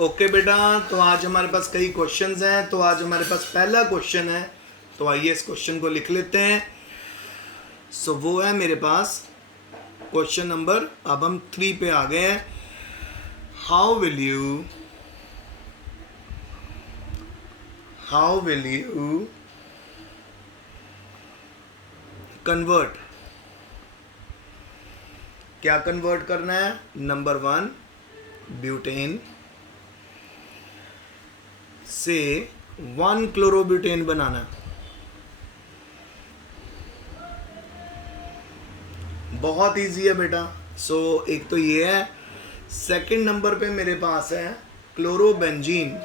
Okay बेटा, तो आज हमारे पास कई क्वेश्चंस हैं। तो आज हमारे पास पहला क्वेश्चन है, तो आइए इस क्वेश्चन को लिख लेते हैं। सो वो है मेरे पास क्वेश्चन नंबर, अब हम 3 पे आ गए हैं। हाउ विल यू कन्वर्ट, क्या कन्वर्ट करना है? नंबर 1 ब्यूटेन से 1 क्लोरोब्यूटेन बनाना। बहुत इजी है बेटा। सो एक तो ये है। सेकंड नंबर पे मेरे पास है क्लोरोबेंजीन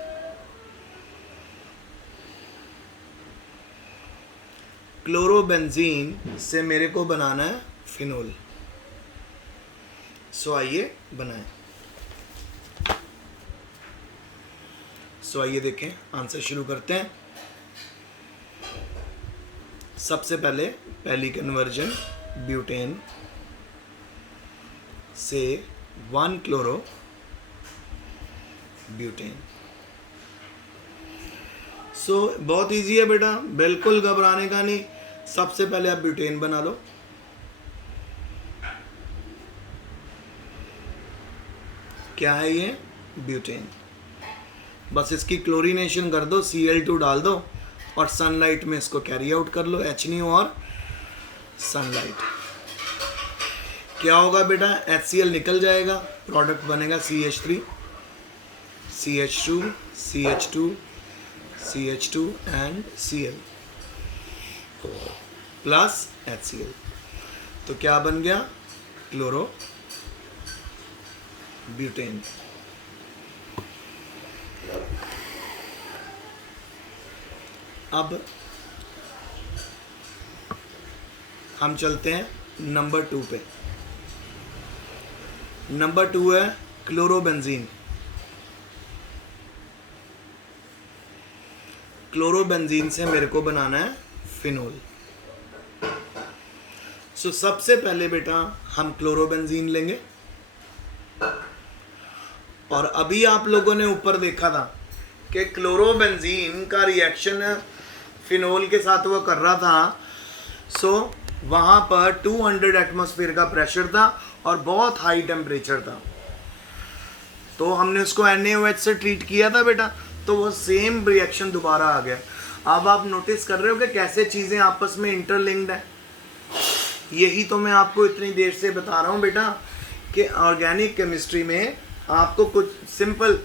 से मेरे को बनाना है फिनोल। सो आइए बनाएं। सो आइए देखें, आंसर शुरू करते हैं। सबसे पहले पहली कन्वर्जन ब्यूटेन से 1 क्लोरोब्यूटेन। सो बहुत इजी है बेटा, बिल्कुल घबराने का नहीं। सबसे पहले आप ब्यूटेन बना लो। क्या है ये? ब्यूटेन। बस इसकी क्लोरीनेशन कर दो, Cl2 डाल दो और सनलाइट में इसको कैरी आउट कर लो, HNO और सनलाइट। क्या होगा बेटा? HCl निकल जाएगा, प्रोडक्ट बनेगा CH3, CH2, CH2, CH2 and Cl plus HCl। तो क्या बन गया? क्लोरोब्यूटेन। अब हम चलते हैं नंबर 2 पे। नंबर 2 है क्लोरोबेंजीन। क्लोरोबेंजीन से मेरे को बनाना है फिनोल। सो सबसे पहले बेटा हम क्लोरोबेंजीन लेंगे, और अभी आप लोगों ने ऊपर देखा था कि क्लोरोबेंजीन का रिएक्शन फिनोल के साथ वो कर रहा था। सो वहाँ पर 200 एटमॉस्फेयर का प्रेशर था और बहुत हाई टेम्परेचर था। तो हमने उसको NaOH से ट्रीट किया था बेटा, तो वो सेम रिएक्शन दोबारा आ गया। अब आप नोटिस कर रहे हो कि कैसे चीज़ें आपस में इंटरलिंक्ड है। यही तो मैं आपको इतनी देर से बता रहा हूँ बेटा कि ऑर्गेनिक केमिस्ट्री में आपको कुछ सिंपल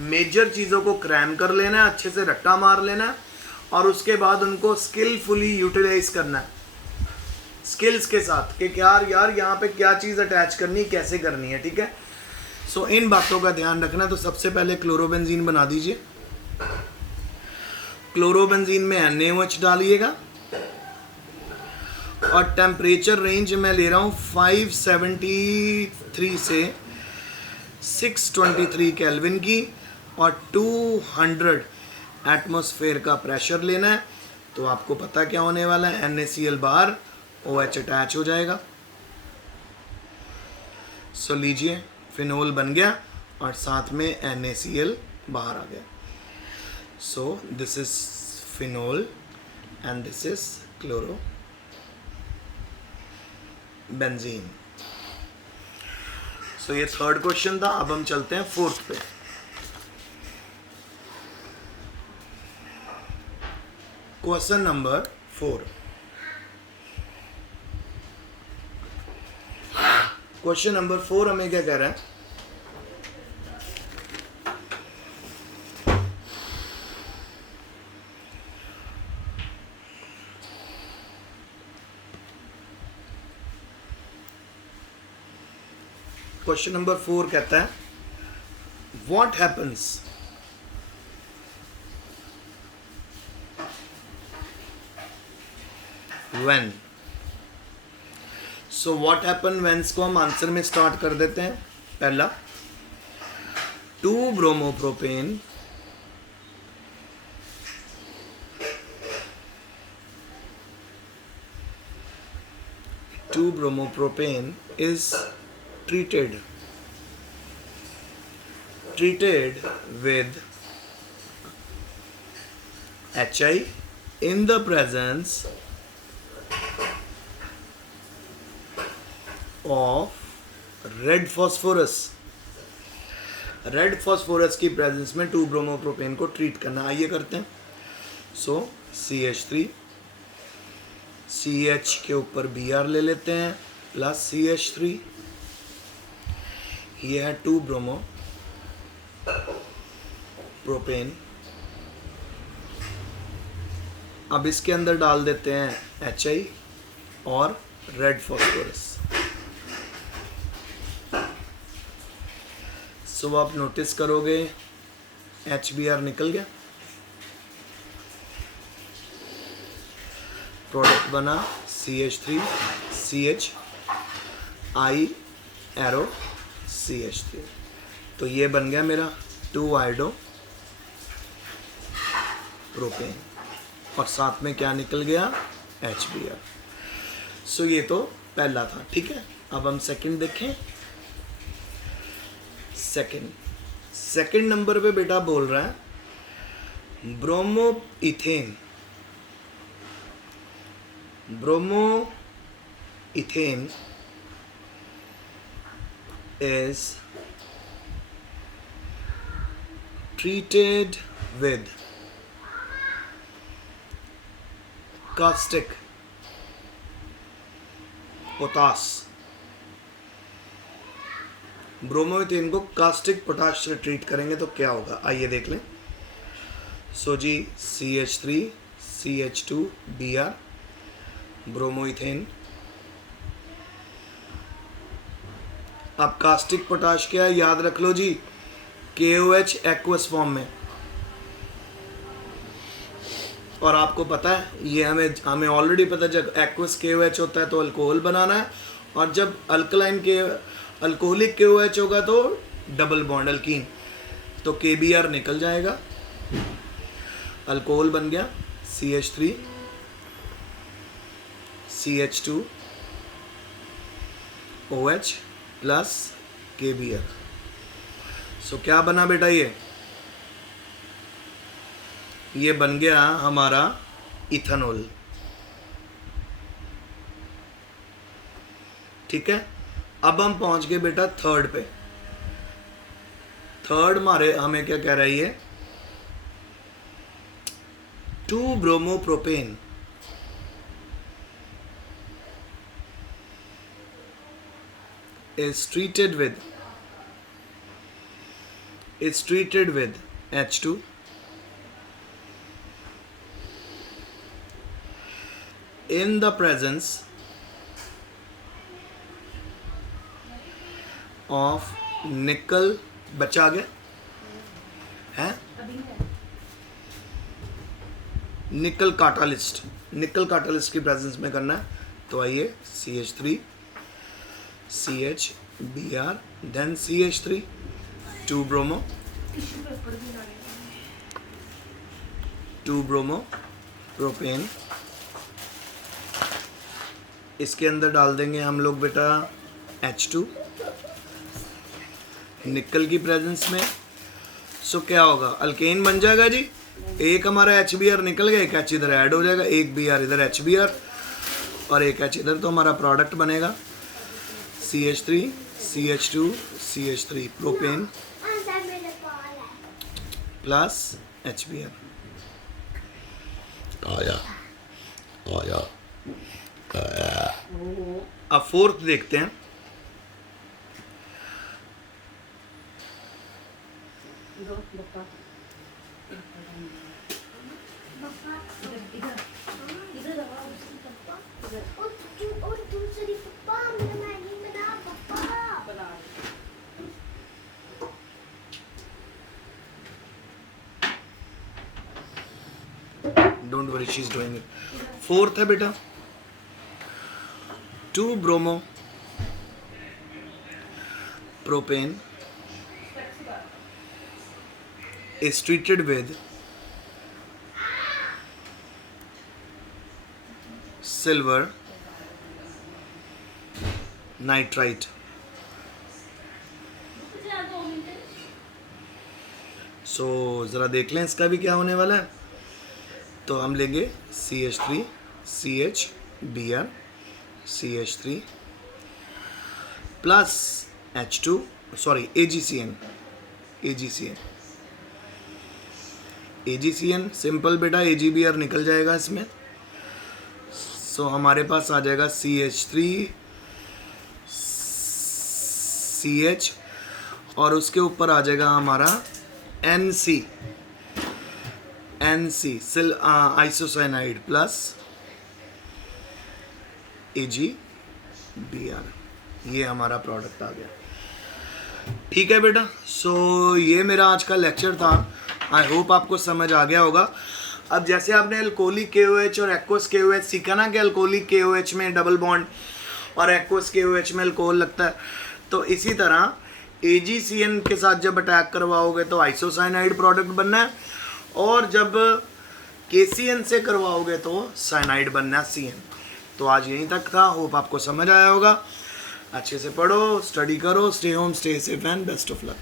मेजर चीज़ों को क्रैम कर लेना है, अच्छे से रट्टा मार लेना है, और उसके बाद उनको स्किलफुली यूटिलाइज करना है स्किल्स के साथ कि क्या यार यहाँ पे क्या चीज़ अटैच करनी, कैसे करनी है। ठीक है, सो इन बातों का ध्यान रखना। तो सबसे पहले क्लोरोबेंजीन बना दीजिए। क्लोरोबेंजीन में NaOH डालिएगा और टेम्परेचर रेंज मैं ले रहा हूँ 573 से 623 केल्विन की, और 200 एटमॉस्फेयर का प्रेशर लेना है। तो आपको पता क्या होने वाला है? NaCl बार OH अटैच हो जाएगा। सो लीजिए, फिनोल बन गया और साथ में NaCl बाहर आ गया। So this is phenol and this is chlorobenzene. So ये थर्ड क्वेश्चन था। अब हम चलते हैं फोर्थ पे। Question number 4। क्वेश्चन नंबर 4 हमें क्या कह रहा है? क्वेश्चन नंबर 4 कहता है, what happens when. So what happen whens को हम आंसर में स्टार्ट कर देते हैं। पहला 2 bromopropane is treated treated with HI in the presence of red phosphorus. Red phosphorus की प्रेजेंस में 2 ब्रोमोप्रोपेन को ट्रीट करना। आइए करते हैं। सो CH3 CH के ऊपर Br ले लेते हैं प्लस CH3, ये है 2 ब्रोमोप्रोपेन। अब इसके अंदर डाल देते हैं HI और रेड फॉस्फोरस। सो आप नोटिस करोगे HBr निकल गया, प्रोडक्ट बना CH3 CH I arrow CH3। तो ये बन गया मेरा 2 आयोडो प्रोपेन और साथ में क्या निकल गया HBr। सो ये तो पहला था, ठीक है। अब हम सेकंड देखें। सेकंड नंबर पे बेटा बोल रहा है bromo ethane is treated with caustic potash। Bromoethane को कास्टिक पोटाश से ट्रीट करेंगे तो क्या होगा, आइए देख लें। सो जी CH3 CH2 Br ब्रोमोइथेन। अब कास्टिक पोटाश क्या है, याद रख लो जी, KOH एक्वस फॉर्म में। और आपको पता है ये हमें ऑलरेडी पता है, जब एक्वस KOH होता है तो अल्कोहल बनाना है, और जब अल्कलाइन के अल्कोहलिक KOH होगा तो डबल बॉन्ड अल्कीन, तो KBr निकल जाएगा, अल्कोहल बन गया CH3 CH2 OH plus KBr। सो क्या बना बेटा, ये बन गया हमारा इथेनॉल, ठीक है। अब हम पहुंच गए बेटा थर्ड पे। थर्ड हमें क्या कह रही है, 2 bromopropane is treated with H2 in the presence of निकल। बचा गया है निकल काटालिस्ट की प्रेजेंस में करना है। तो आइए CH3 CH Br then CH3 2 bromopropane. इसके अंदर डाल देंगे हम लोग बेटा H2 निकल की प्रेजेंस में। सो क्या होगा, अल्केन बन जाएगा जी। एक हमारा HBr निकल गया, एक H इधर ऐड हो जाएगा, एक Br इधर HBr और एक H इधर, तो हमारा प्रोडक्ट बनेगा CH3 CH2 CH3 propane plus HBr। आया अब फोर्थ देखते हैं। Don't worry, she is doing it. Fourth है बेटा 2 bromopropane is treated with silver nitrite। सो ज़रा देख लें इसका भी क्या होने वाला है। तो हम लेंगे CH3 CHBr CH3 plus H2 sorry AgCN simple बेटा, AgBr निकल जाएगा इसमें। सो हमारे पास आ जाएगा CH3 CH और उसके ऊपर आ जाएगा हमारा NC आइसोसाइनाइड प्लस AgBr, ये हमारा प्रोडक्ट आ गया। ठीक है बेटा, सो ये मेरा आज का लेक्चर था। आई होप आपको समझ आ गया होगा। अब जैसे आपने अल्कोहलिक KOH और एक्वस KOH सीखा ना कि अल्कोहलिक KOH में डबल बॉन्ड और एक्वस KOH में अल्कोहल लगता है, तो इसी तरह AgCN के साथ जब अटैक करवाओगे तो आइसोसाइनाइड प्रोडक्ट बनना है, और जब KCN से करवाओगे तो साइनाइड बनना है CN। तो आज यहीं तक था, होप आपको समझ आया होगा। अच्छे से पढ़ो, स्टडी करो, stay home, stay safe and best of luck.